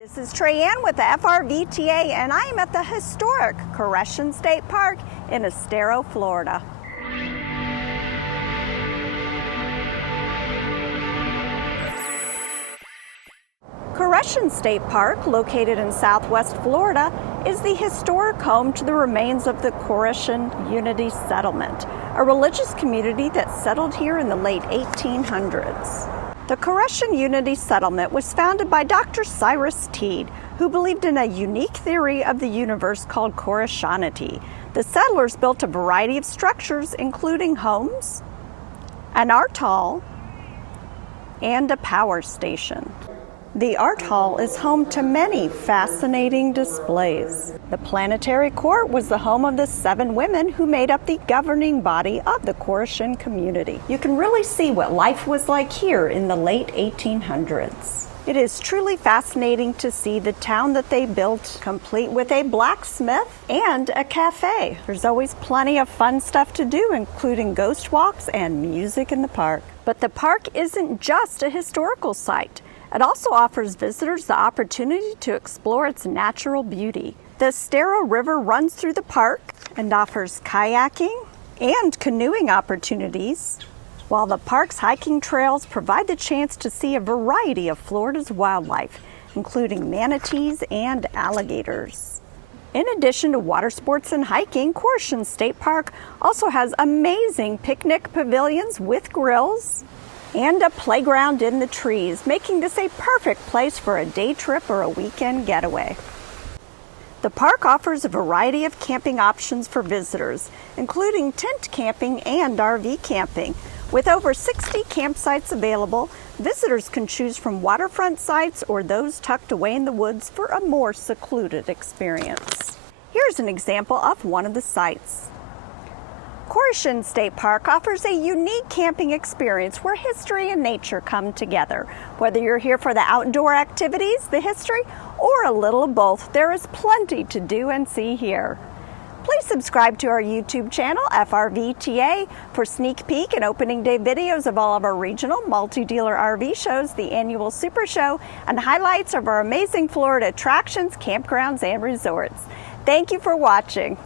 This is Trayanne with the FRVTA, and I am at the historic Koreshan State Park in Estero, Florida. Koreshan State Park, located in southwest Florida, is the historic home to the remains of the Koreshan Unity Settlement, a religious community that settled here in the late 1800s. The Koreshan Unity Settlement was founded by Dr. Cyrus Teed, who believed in a unique theory of the universe called Koreshanity. The settlers built a variety of structures, including homes, an art hall, and a power station. The art hall is home to many fascinating displays. The planetary court was the home of the 7 women who made up the governing body of the Koreshan community. You can really see what life was like here in the late 1800s. It is truly fascinating to see the town that they built, complete with a blacksmith and a cafe. There's always plenty of fun stuff to do, including ghost walks and music in the park. But the park isn't just a historical site. It also offers visitors the opportunity to explore its natural beauty. The Estero River runs through the park and offers kayaking and canoeing opportunities, while the park's hiking trails provide the chance to see a variety of Florida's wildlife, including manatees and alligators. In addition to water sports and hiking, Koreshan State Park also has amazing picnic pavilions with grills and a playground in the trees, making this a perfect place for a day trip or a weekend getaway. The park offers a variety of camping options for visitors, including tent camping and RV camping. With over 60 campsites available, visitors can choose from waterfront sites or those tucked away in the woods for a more secluded experience. Here's an example of one of the sites. Koreshan State Park offers a unique camping experience where history and nature come together. Whether you're here for the outdoor activities, the history, or a little of both, there is plenty to do and see here. Please subscribe to our YouTube channel, FRVTA, for sneak peek and opening day videos of all of our regional multi-dealer RV shows, the annual Super Show, and highlights of our amazing Florida attractions, campgrounds, and resorts. Thank you for watching.